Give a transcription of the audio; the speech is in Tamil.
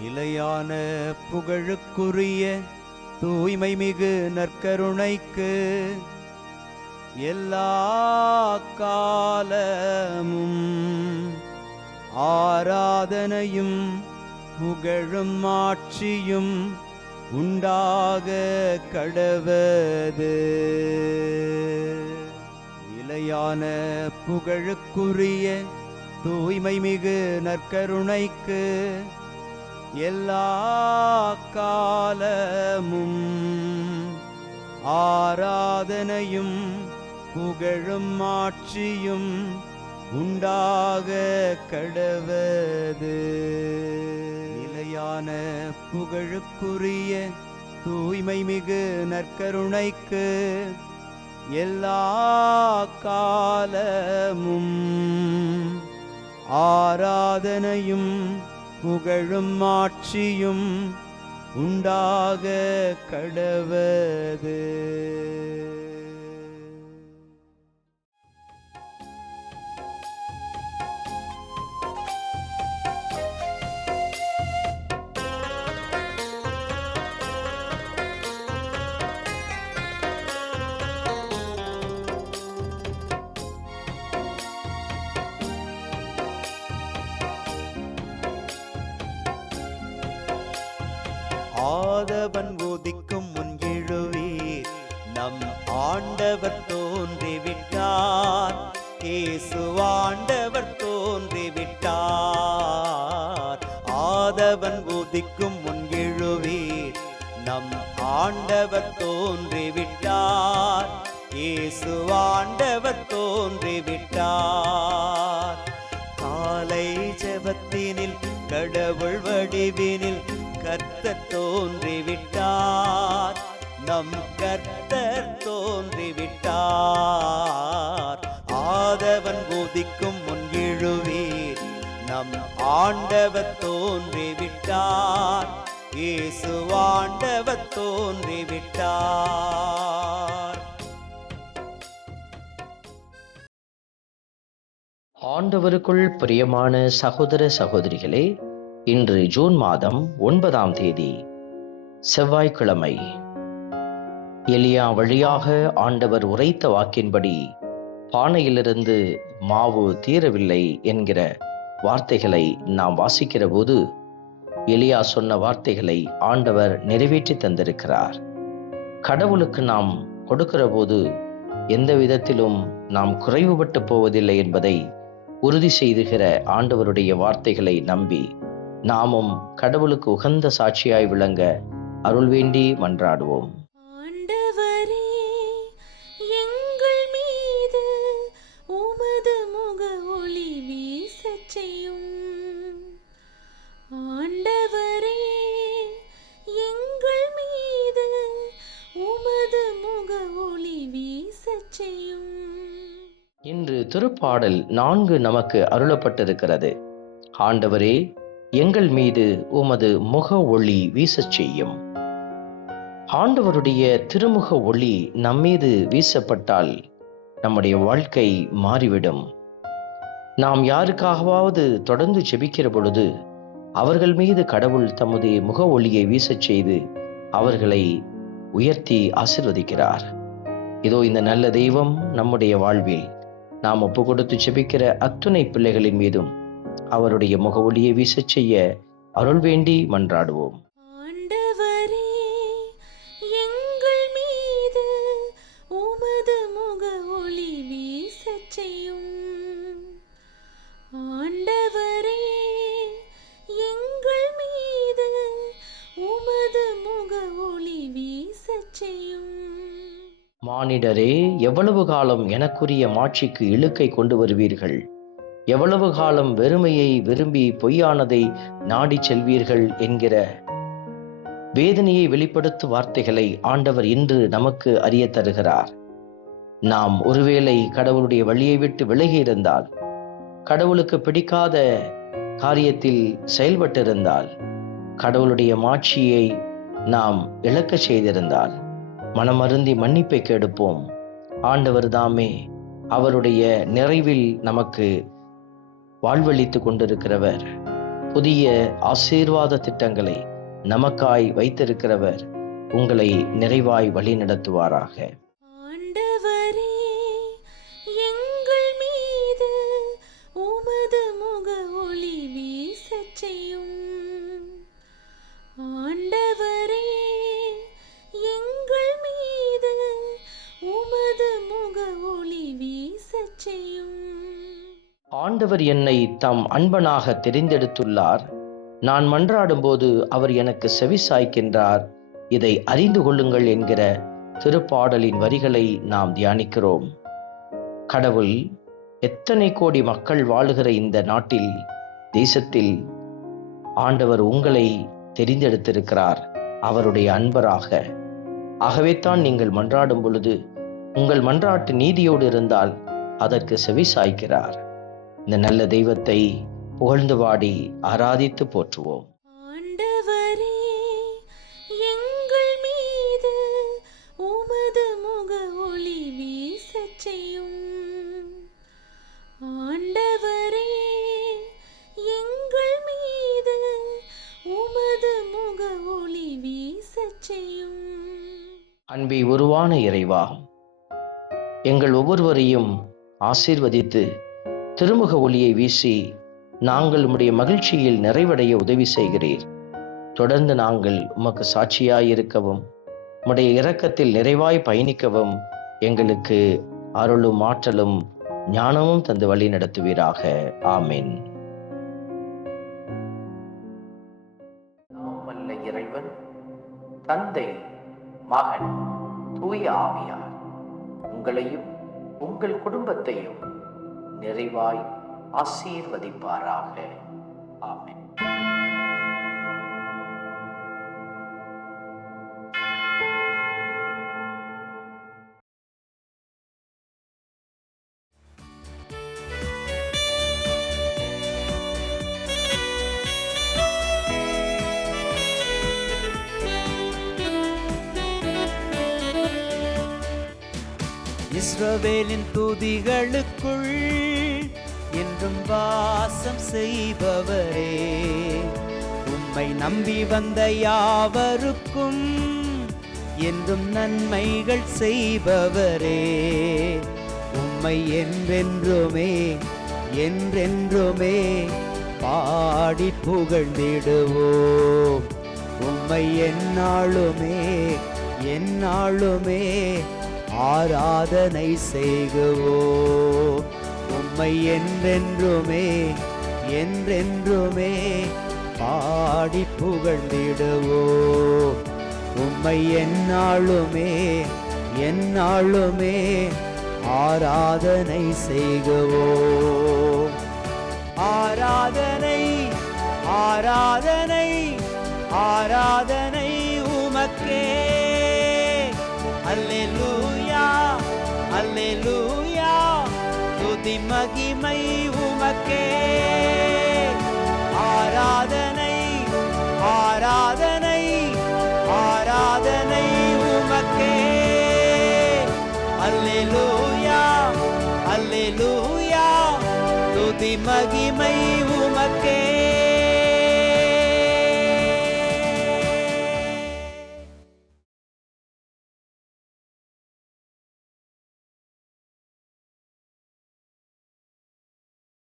நிலையான புகழுக்குரிய தூய்மை மிகு நற்கருணைக்கு எல்லா காலமும் ஆராதனையும் புகழும் ஆட்சியும் உண்டாக கடவது. நிலையான புகழுக்குரிய தூய்மை மிகு நற்கருணைக்கு எல்லா காலமும் ஆராதனையும் புகழும் ஆட்சியும் உண்டாக கடவது. நிலையான புகழுக்குரிய தூய்மை மிகு நற்கருணைக்கு எல்லா காலமும் ஆராதனையும் புகழும் ஆட்சியும் உண்டாக கடவது. ஆதவன் உதிக்கும் முன் எழுவீர், நம் ஆண்டவர் தோன்றிவிட்டார். இயேசு ஆண்டவர் தோன்றிவிட்டார். ஆதவன் உதிக்கும் முன் எழுவீர், நம் ஆண்டவர் தோன்றிவிட்டார். இயேசு ஆண்டவர் தோன்றிவிட்டார். காலை ஜெபத்தினில் கடவுள் வடிவினில் கர்த்தர் தோன்றிவிட்டார். நம் கர்த்தர் தோன்றிவிட்டார். ஆதவன் உதிக்கும் முன் எழுவீர், நம் ஆண்டவர் தோன்றிவிட்டார். இயேசு ஆண்டவர் தோன்றிவிட்டார். ஆண்டவருக்குள் பிரியமான சகோதர சகோதரிகளே, இன்று ஜூன் மாதம் 9ஆம் தேதி செவ்வாய்க்கிழமை. எலியா வழியாக ஆண்டவர் உரைத்த வாக்கின்படி பானையிலிருந்து மாவு தீரவில்லை என்கிற வார்த்தைகளை நாம் வாசிக்கிற போது, எலியா சொன்ன வார்த்தைகளை ஆண்டவர் நிறைவேற்றி தந்திருக்கிறார். கடவுளுக்கு நாம் கொடுக்கிற போது எந்த விதத்திலும் நாம் குறைவுபட்டு போவதில்லை என்பதை உறுதி செய்துகிற ஆண்டவருடைய வார்த்தைகளை நம்பி நாமும் கடவுளுக்கு உகந்த சாட்சியாய் விளங்க அருள் வேண்டி மன்றாடுவோம். ஆண்டவரே, எங்கள் மீது உமது முக ஒளி வீசச் செய்யும். ஆண்டவரே, எங்கள் மீது உமது முக ஒளி வீசச் செய்யும். இன்று திருப்பாடல் 4 நமக்கு அருளப்பட்டிருக்கிறது. ஆண்டவரே, எங்கள் மீது உமது முக ஒளி வீசச் செய்யும். ஆண்டவருடைய திருமுக ஒளி நம்மீது வீசப்பட்டால் நம்முடைய வாழ்க்கை மாறிவிடும். நாம் யாருக்காகவாவது தொடர்ந்து ஜெபிக்கிற பொழுது அவர்கள் மீது கடவுள் தமது முக ஒளியை வீசச் செய்து அவர்களை உயர்த்தி ஆசீர்வதிக்கிறார். இதோ இந்த நல்ல தெய்வம் நம்முடைய வாழ்வில் நாம் ஒப்பு கொடுத்து ஜெபிக்கிற அத்துணை பிள்ளைகளின் மீதும் அவருடைய முக ஒளியை வீசச் செய்ய அருள் வேண்டி மன்றாடுவோம். ஆண்டவரே, எங்கள் மீது உமது முக ஒளி வீசச் செய்யும். ஆண்டவரே, எங்கள் மீது உமது முக ஒளி வீசச் செய்யும். மானிடரே, எவ்வளவு காலம் எனக்குரிய மாட்சிக்கு இழுக்கை கொண்டு வருவீர்கள்? எவ்வளவு காலம் வெறுமையை விரும்பி பொய்யானதை நாடி செல்வீர்கள் என்கிற வேதனையை வெளிப்படுத்தும் வார்த்தைகளை ஆண்டவர் இன்று நமக்கு அறிய தருகிறார். நாம் ஒருவேளை கடவுளுடைய வழியை விட்டு விலகி இருந்தால், கடவுளுக்கு பிடிக்காத காரியத்தில் செயல்பட்டிருந்தால், கடவுளுடைய மாட்சியை நாம் இழக்க செய்திருந்தால் மனமருந்தி மன்னிப்பை கெடுப்போம். ஆண்டவர் தாமே அவருடைய நிறைவில் நமக்கு வாழ்வளித்து கொண்டிருக்கிறவர். புதிய ஆசீர்வாத திட்டங்களை நமக்காய் வைத்திருக்கிறவர் உங்களை நிறைவாய் வழி நடத்துவாராக. ஆண்டவரே, எங்கள் மீது உமது முக ஒளி வீசச் செய்யும். ஆண்டவரே, எங்கள் மீது உமது முக ஒளி வீசச் செய்யும். ஆண்டவர் என்னை தம் அன்பனாக தெரிந்தெடுத்துள்ளார். நான் மன்றாடும்போது அவர் எனக்கு செவி சாய்க்கின்றார். இதை அறிந்து கொள்ளுங்கள் என்கிற திருப்பாடலின் வரிகளை நாம் தியானிக்கிறோம். கடவுள் எத்தனை கோடி மக்கள் வாழுகிற இந்த நாட்டில், தேசத்தில் ஆண்டவர் உங்களை தெரிந்தெடுத்திருக்கிறார் அவருடைய அன்பராக. ஆகவே தான் நீங்கள் மன்றாடும் பொழுது உங்கள் மன்றாட்டு நீதியோடு இருந்தால் அதற்கு செவி சாய்க்கிறார். இந்த நல்ல தெய்வத்தை புகழ்ந்து பாடி ஆராதித்து போற்றுவோம். ஆண்டவரே, எங்கள் மீது உமது முக ஒளி வீசச் செய்யும். ஆண்டவரே, எங்கள் மீது உமது முக ஒளி வீசச் செய்யும். அன்பை உருவான இறைவா, எங்கள் ஒவ்வொருவரையும் ஆசீர்வதித்து திருமுக ஒளியை வீசி நாங்கள் உம்முடைய மகிழ்ச்சியில் நிறைவடைய உதவி செய்கிறீர். தொடர்ந்து நாங்கள் உமக்கு சாட்சியாயிருக்கவும் உம்முடைய இரக்கத்தில் நிறைவாய் பயணிக்கவும் எங்களுக்கு அருளும் ஆற்றலும் ஞானமும் தந்து வழி நடத்துவீராக. ஆமென். வல்ல இறைவன் தந்தை, மகன், தூய ஆவியார் உங்களையும் உங்கள் குடும்பத்தையும் நிறைவாய் ஆசீர்வதிப்பாராக. ஆமென். இஸ்ரவேலின் துதிகளுக்குள் என்றும் வாசம் செய்பவரே, உம்மை நம்பி வந்த யாவருக்கும் என்றும் நன்மைகள் செய்பவரே, உம்மை என்றென்றுமே என்றென்றுமே பாடி புகழ்ந்திடுவோம். உம்மை எந்நாளுமே எந்நாளுமே ஆராதனை செய்குவோம். உம்மை என்றென்றுமே என்றென்றுமே பாடி புகழ்ந்திடுவோம். உம்மை எந்நாளுமே எந்நாளுமே ஆராதனை செய்குவோம். ஆராதனை ஆராதனை ஆராதனை உமக்கே. அல்லேலூயா அல்லேலூயா, துதி மகிமை உமக்கே. ஆராதனை ஆராதனை ஆராதனை உமக்கே. அல்லேலூயா அல்லேலூயா, துதி மகிமை உமக்கே.